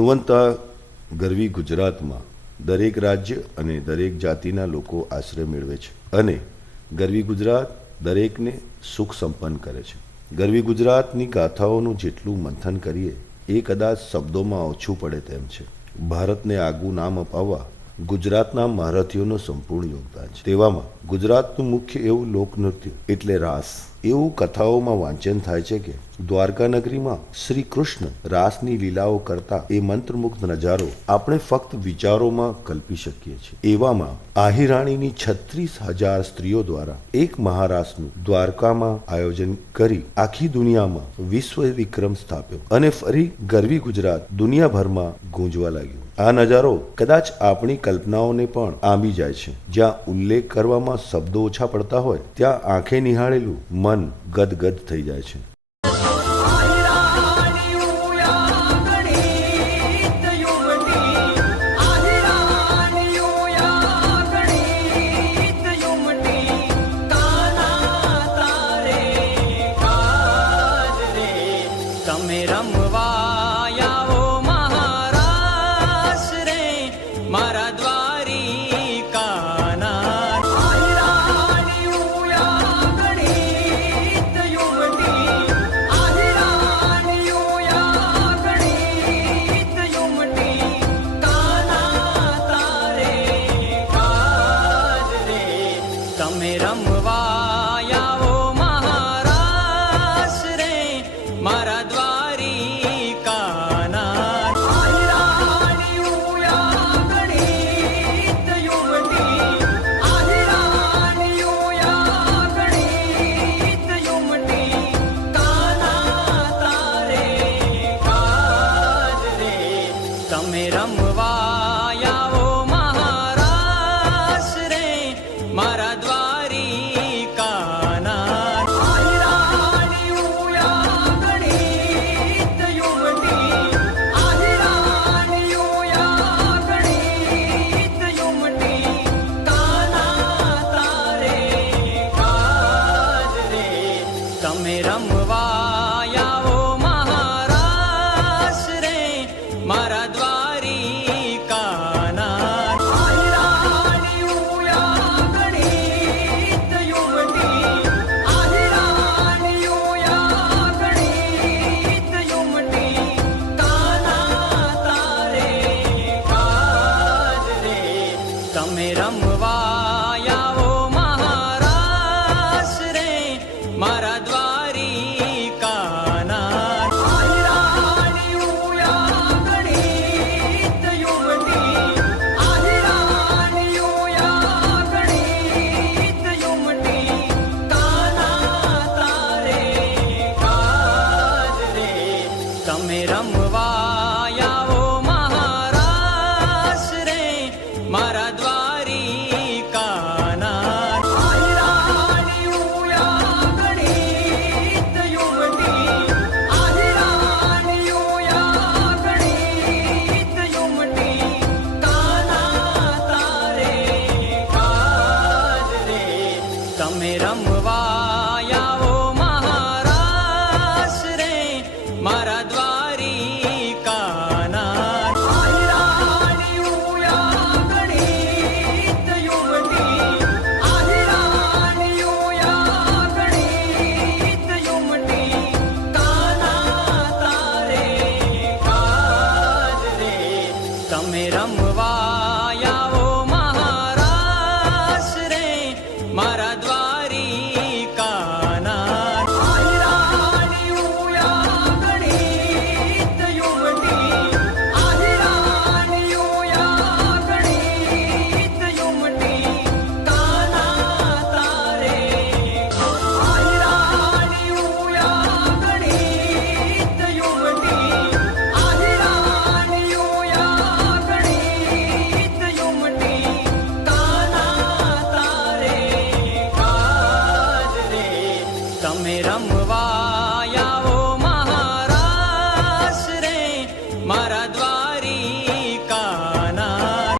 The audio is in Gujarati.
ગુણવંતા ગરવી ગુજરાતમાં દરેક રાજ્ય અને દરેક જાતિના લોકો આશ્રય મેળવે છે અને ગરવી ગુજરાત દરેકને સુખ સંપન્ન કરે છે. ગરવી ગુજરાતની ગાથાઓનું જેટલું મંથન કરીએ એ કદાચ શબ્દોમાં ઓછું પડે તેમ છે. ભારતને આગવું નામ અપાવવા ગુજરાતના મહારથીઓનું સંપૂર્ણ યોગદાન છે. તેવામાં ગુજરાતનું મુખ્ય એવું લોકનૃત્ય એટલે રાસ. એવું કથાઓમાં વાંચન થાય છે કે દ્વારકા નગરીમાં શ્રી કૃષ્ણ રાસની લીલાઓ કરતા એ મંત્રમુગ્ધ નજારો આપણે ફક્ત વિચારોમાં કલ્પી શકીએ છીએ. એવામાં આહિરાણીની 36,000 સ્ત્રીઓ દ્વારા એક મહારાસનું દ્વારકામાં આયોજન કરી આખી દુનિયામાં વિશ્વ વિક્રમ સ્થાપ્યો અને ફરી ગરવી ગુજરાત દુનિયાભરમાં ગૂંજવા લાગ્યું. આ નજારો કદાચ આપણી કલ્પનાઓને પણ આંબી જાય છે. જ્યાં ઉલ્લેખ કરવામાં શબ્દો ઓછા પડતા હોય ત્યાં આંખે નિહાળેલું મન ગદગદ થઈ જાય છે. તમે રમવા આવો મહારાસ રે મારા દ્વારિકાના તમે રમવા આવો મહારાસ રે મારા તમે રમવા આવો મહારાસ રે મારા દ્વારિકાના તમે રમવા આવો મહારાસ રે મારા તમે રમવા આવો મહારાસ રે મારા દ્વારિકાના તમે રમવા આવો મહારાસ રે મારા તમે રમવા આવો